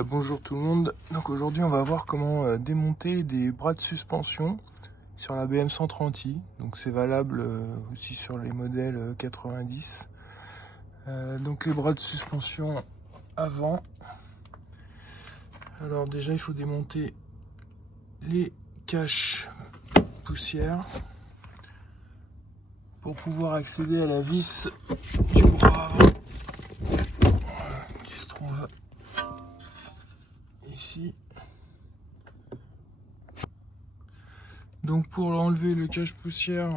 Bonjour tout le monde, donc aujourd'hui on va voir comment démonter des bras de suspension sur la BM 130i, donc c'est valable aussi sur les modèles 90. Donc les bras de suspension avant, alors déjà il faut démonter les caches poussière pour pouvoir accéder à la vis du bras avant qui se trouve ici. Donc pour enlever le cache poussière,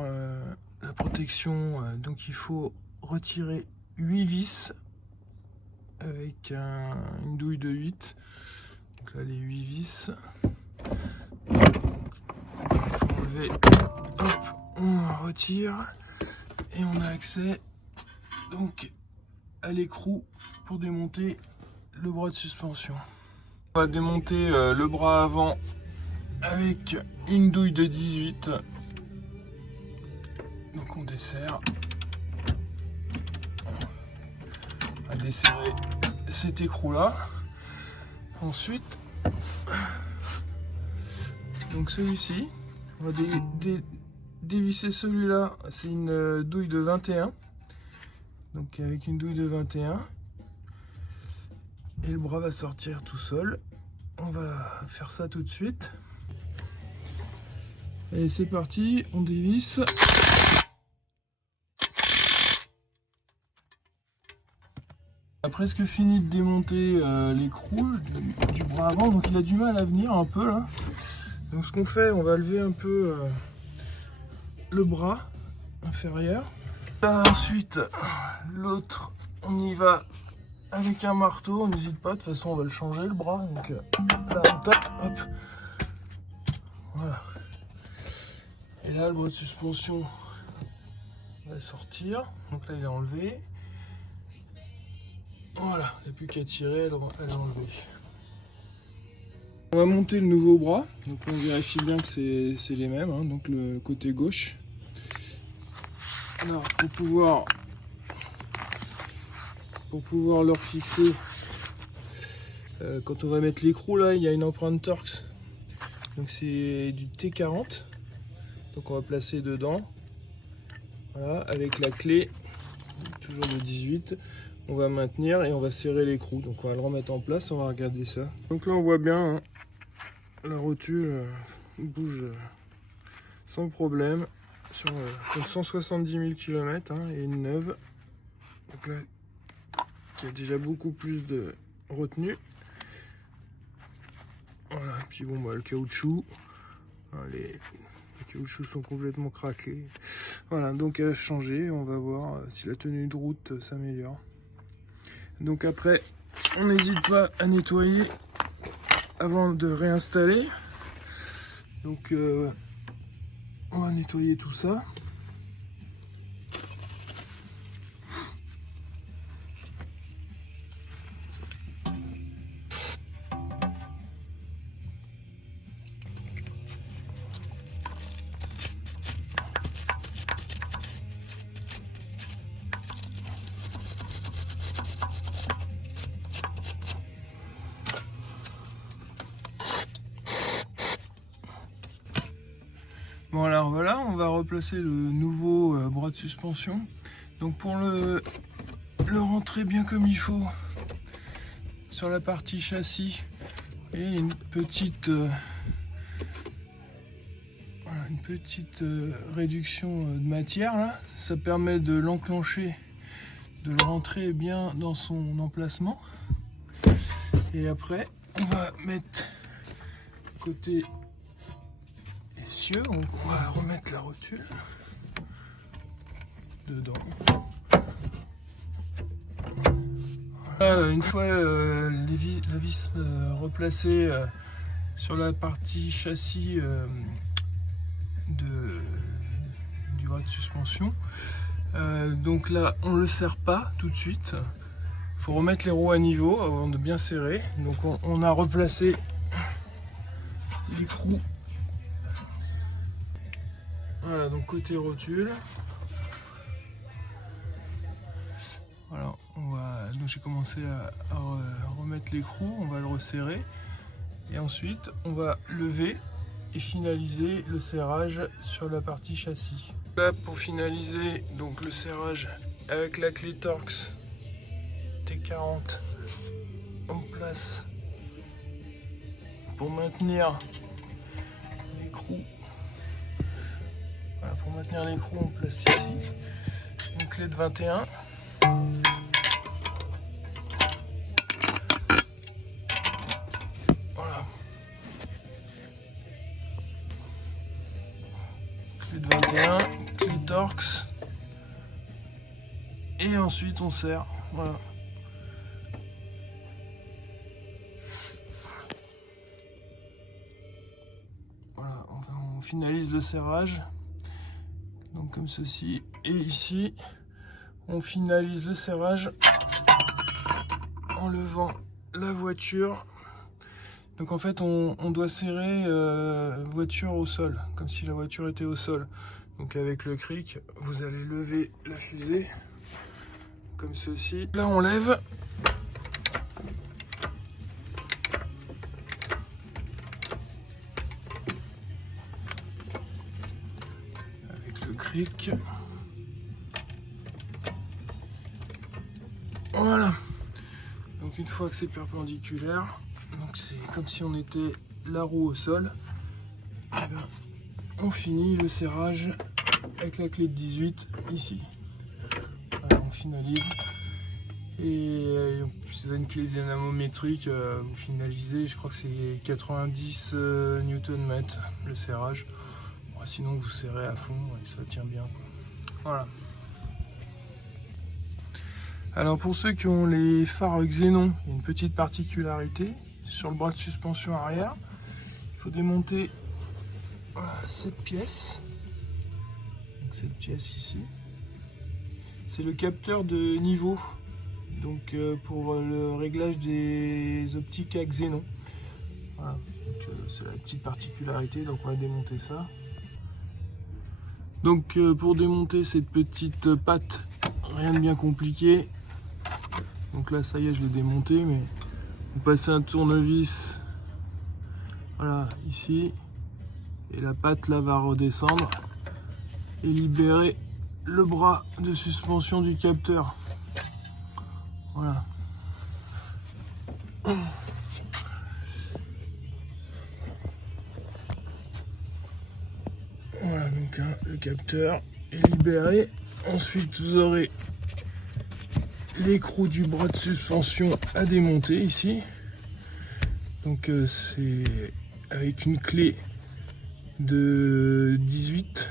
la protection, donc il faut retirer 8 vis avec une douille de 8. Donc là les 8 vis. Il faut enlever, hop, on retire et on a accès donc à l'écrou pour démonter le bras de suspension. On va démonter le bras avant avec une douille de 18. Donc on desserre. On va desserrer cet écrou là. Ensuite, donc celui-ci, on va dévisser celui-là. C'est une douille de 21. Donc avec une douille de 21. Et le bras va sortir tout seul. On va faire ça tout de suite. Allez, c'est parti, on dévisse. On a presque fini de démonter l'écrou du bras avant, donc il a du mal à venir un peu là. Donc ce qu'on fait, on va lever un peu le bras inférieur. Là, ensuite, l'autre, on y va avec un marteau, on n'hésite pas, de toute façon on va le changer le bras. Donc là on tape, hop. Voilà. Et là, le bras de suspension va sortir. Donc là, il est enlevé. Voilà, il n'y a plus qu'à tirer, elle est enlevée. On va monter le nouveau bras. Donc on vérifie bien que c'est les mêmes. Hein, donc le côté gauche. Alors, pour pouvoir leur fixer, quand on va mettre l'écrou, là, il y a une empreinte Torx. Donc c'est du T40. Donc on va placer dedans, voilà, avec la clé, toujours de 18, on va maintenir et on va serrer l'écrou. Donc on va le remettre en place, on va regarder ça. Donc là on voit bien, hein, la rotule bouge sans problème sur 170 000 km et une neuve. Donc là, qui a déjà beaucoup plus de retenue. Voilà, puis bon, bah, le caoutchouc, hein, les caoutchoucs sont complètement craqués. Voilà, donc à changer, on va voir si la tenue de route s'améliore. Donc après, on n'hésite pas à nettoyer avant de réinstaller. Donc on va nettoyer tout ça. Bon alors voilà, on va replacer le nouveau bras de suspension. Donc pour le rentrer bien comme il faut sur la partie châssis, et une petite réduction de matière là, ça permet de l'enclencher, de le rentrer bien dans son emplacement. Et après on va mettre côté essieu, on va remettre la rotule dedans. Voilà, une fois la vis replacée sur la partie châssis du bras de suspension, donc là on le serre pas tout de suite, il faut remettre les roues à niveau avant de bien serrer. Donc on a replacé l'écrou. Voilà, donc côté rotule. Voilà, Donc j'ai commencé à remettre l'écrou, on va le resserrer. Et ensuite, on va lever et finaliser le serrage sur la partie châssis. Là, pour finaliser donc le serrage avec la clé Torx T40 en place pour maintenir l'écrou. Voilà, pour maintenir l'écrou en place ici. Une clé de 21. Voilà. Clé de 21, clé Torx. Et ensuite on serre. Voilà. Voilà, on finalise le serrage. Donc comme ceci. Et ici, on finalise le serrage en levant la voiture. Donc en fait, on doit serrer voiture au sol, comme si la voiture était au sol. Donc avec le cric, vous allez lever la fusée, comme ceci. Là, on lève. Avec le cric. Voilà. Donc une fois que c'est perpendiculaire, donc c'est comme si on était la roue au sol, et bien, on finit le serrage avec la clé de 18 ici. Voilà, on finalise. Et si vous avez une clé dynamométrique, vous finalisez, je crois que c'est 90 Nm le serrage. Bon, sinon vous serrez à fond et ça tient bien, quoi. Voilà. Alors pour ceux qui ont les phares xénon, il y a une petite particularité sur le bras de suspension arrière. Il faut démonter cette pièce. Donc cette pièce ici. C'est le capteur de niveau. Donc pour le réglage des optiques à xénon. Voilà. C'est la petite particularité, donc on va démonter ça. Donc pour démonter cette petite patte, rien de bien compliqué. Donc là ça y est, je l'ai démonté, mais vous passez un tournevis, voilà, ici, et la patte là va redescendre et libérer le bras de suspension du capteur. Voilà. Voilà, donc hein, le capteur est libéré. Ensuite vous aurez l'écrou du bras de suspension à démonter ici. Donc c'est avec une clé de 18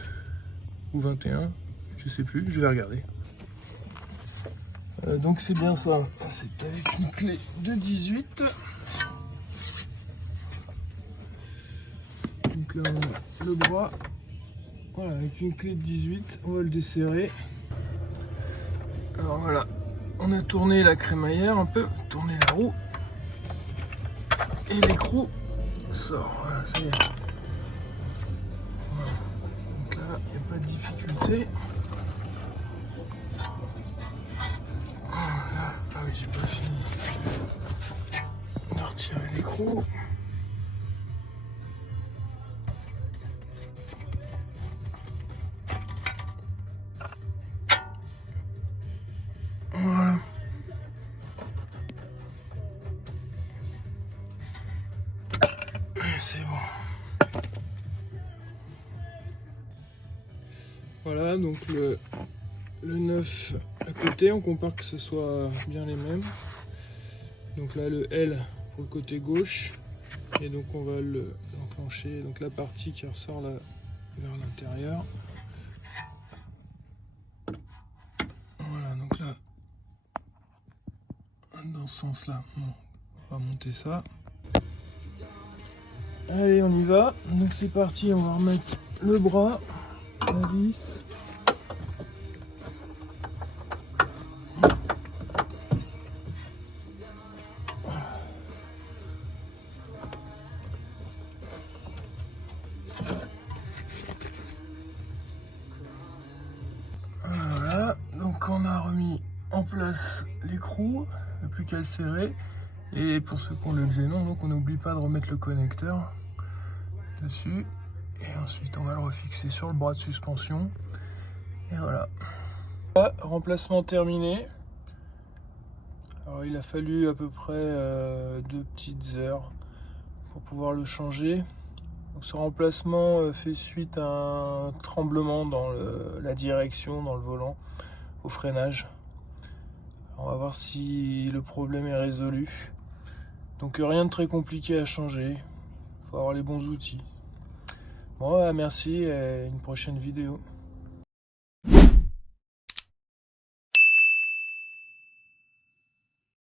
ou 21, je sais plus, je vais regarder. Donc c'est bien ça, c'est avec une clé de 18. Donc là on a le bras, voilà, avec une clé de 18, on va le desserrer. Alors voilà, on a tourné la crémaillère un peu, tourné la roue, et l'écrou sort, voilà, ça y est. Voilà. Donc là, il n'y a pas de difficulté. Voilà. Ah oui, j'ai pas fini de retirer l'écrou. Voilà. C'est bon. Voilà, donc le 9 à côté, on compare que ce soit bien les mêmes. Donc là le L pour le côté gauche, et donc on va l'enclencher, donc la partie qui ressort là vers l'intérieur. Voilà, donc là dans ce sens là, bon, on va monter ça. Allez, on y va. Donc c'est parti, on va remettre le bras, la vis. Voilà, donc on a remis en place l'écrou, il n'y a plus qu'à le serrer. Et pour ceux qui ont le xénon, donc on n'oublie pas de remettre le connecteur dessus. Et ensuite on va le refixer sur le bras de suspension. Et voilà. Remplacement terminé. Alors il a fallu à peu près 2 petites heures pour pouvoir le changer. Donc ce remplacement fait suite à un tremblement dans la direction, dans le volant, au freinage. Alors on va voir si le problème est résolu. Donc rien de très compliqué à changer. Il faut avoir les bons outils. Bon, merci et une prochaine vidéo.